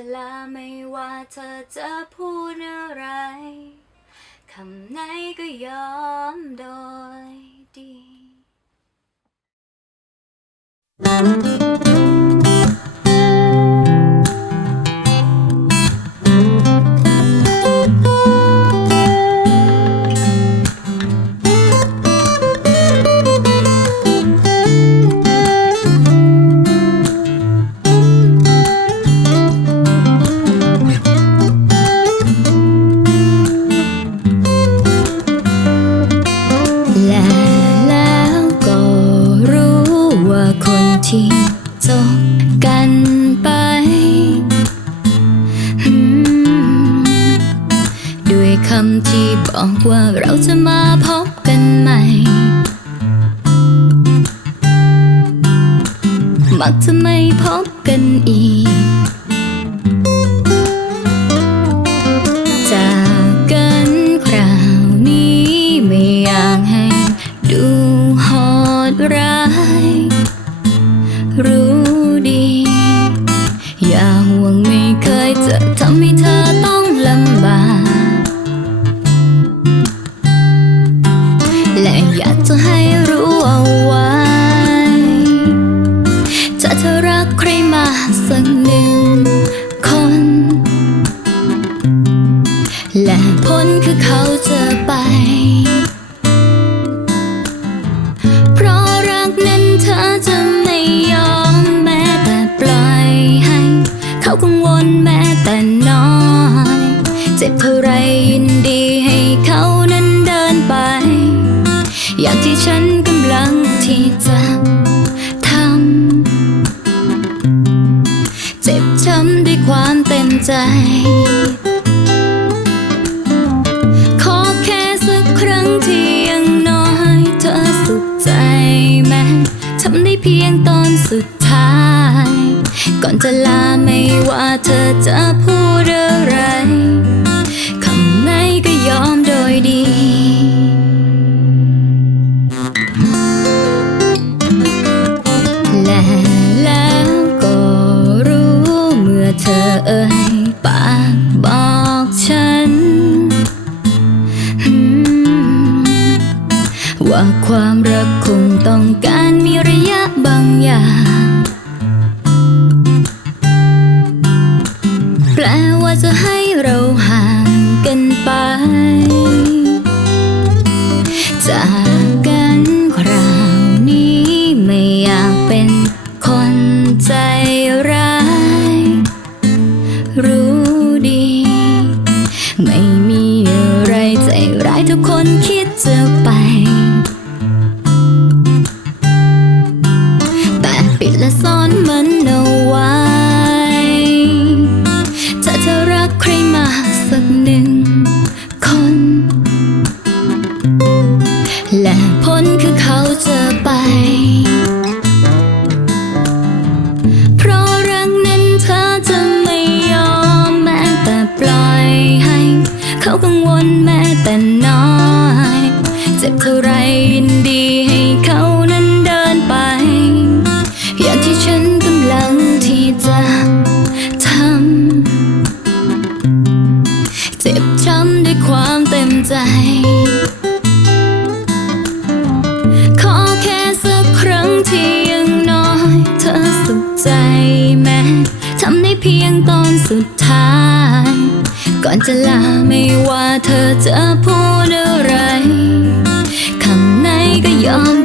จะลาไม่ว่าเธอจะพูดอะไร คำไหนก็ยอมโดน บอกว่าเราจะมาพบกันใหม่ มักจะไม่พบกันอีก จากกันคราวนี้ไม่อยากให้ดูโหดร้าย รู้ดี อย่าห่วงไม่เคยจะทำให้เธอ จะไม่ยอมแม้แต่ปล่อยให้ เขากังวลแม้แต่น้อย เจ็บเท่าไรยินดีให้เขานั้นเดินไป อย่างที่ฉันกำลังที่จะทำเจ็บช้ำด้วยความเต็มใจ สุดท้าย ก่อนจะลาไม่ว่าเธอจะพูด ว่าความรักคงต้องการมีระยะบางอย่าง แปลว่าจะให้เราห่างกันไป จากกันคราวนี้ไม่อยากเป็นคนใจร้าย รู้ดี ไม่มีอะไรใจร้ายทุกคนคิดจะไป กังวลแม้แต่น้อย เจ็บเท่าไรยินดีให้เขานั้นเดินไป อย่างที่ฉันกำลังที่จะทำ เจ็บช้ำด้วยความเต็มใจขอแค่สักครั้งที่ยังน้อยเธอสุขใจแม้ทำได้เพียงตอนสุดท้าย ก่อนจะลาไม่ว่าเธอจะพูดอะไรคำไหนก็ยอม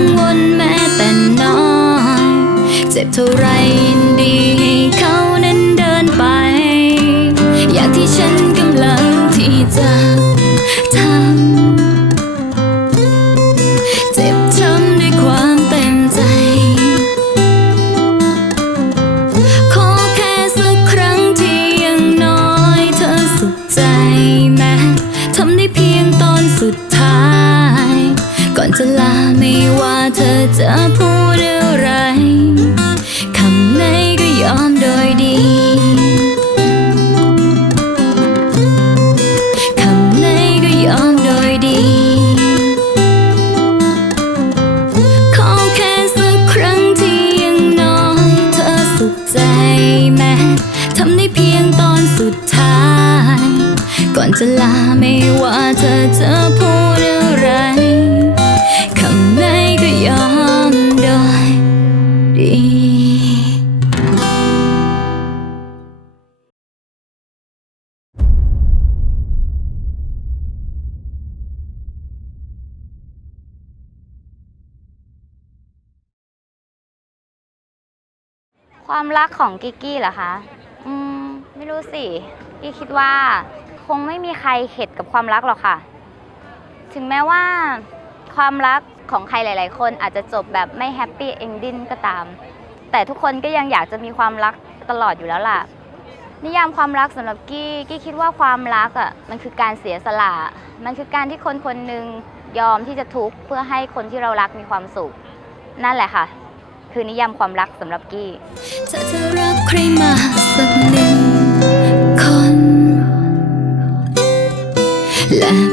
งวลแม้แต่น้อย เจ็บเท่าไรยินดี จะลาไม่ว่าเธอจะพูดอะไร คำไหนก็ยอมโดยดี คำไหนก็ยอมโดยดี ขอแค่สักครั้งที่ยังน้อย เธอสุขใจแม้ทำได้เพียงตอนสุดท้าย ก่อนจะลาไม่ว่าเธอจะพูด ความรักของกิกกี้เหรอคะ อืม ไม่รู้สิกี้คิดว่า คงไม่มีใครเข็ดกับความรักหรอกค่ะ ถึงแม้ว่า ความรักของใครหลาย ๆ คนอาจจะจบแบบไม่แฮปปี้เอนดิ้งก็ตาม แต่ทุกคนก็ยังอยากจะมีความรักตลอดอยู่แล้วล่ะ นิยามความรักสำหรับกี้กี้คิดว่าความรักอะมันคือการเสียสละ มันคือการที่คนคนหนึ่งยอมที่จะทุกข์เพื่อให้คนที่เรารักมีความสุข นั่นแหละค่ะ คือนิยามความรักสำหรับกี้จะจะรักใครมาสักหนึ่งคนและ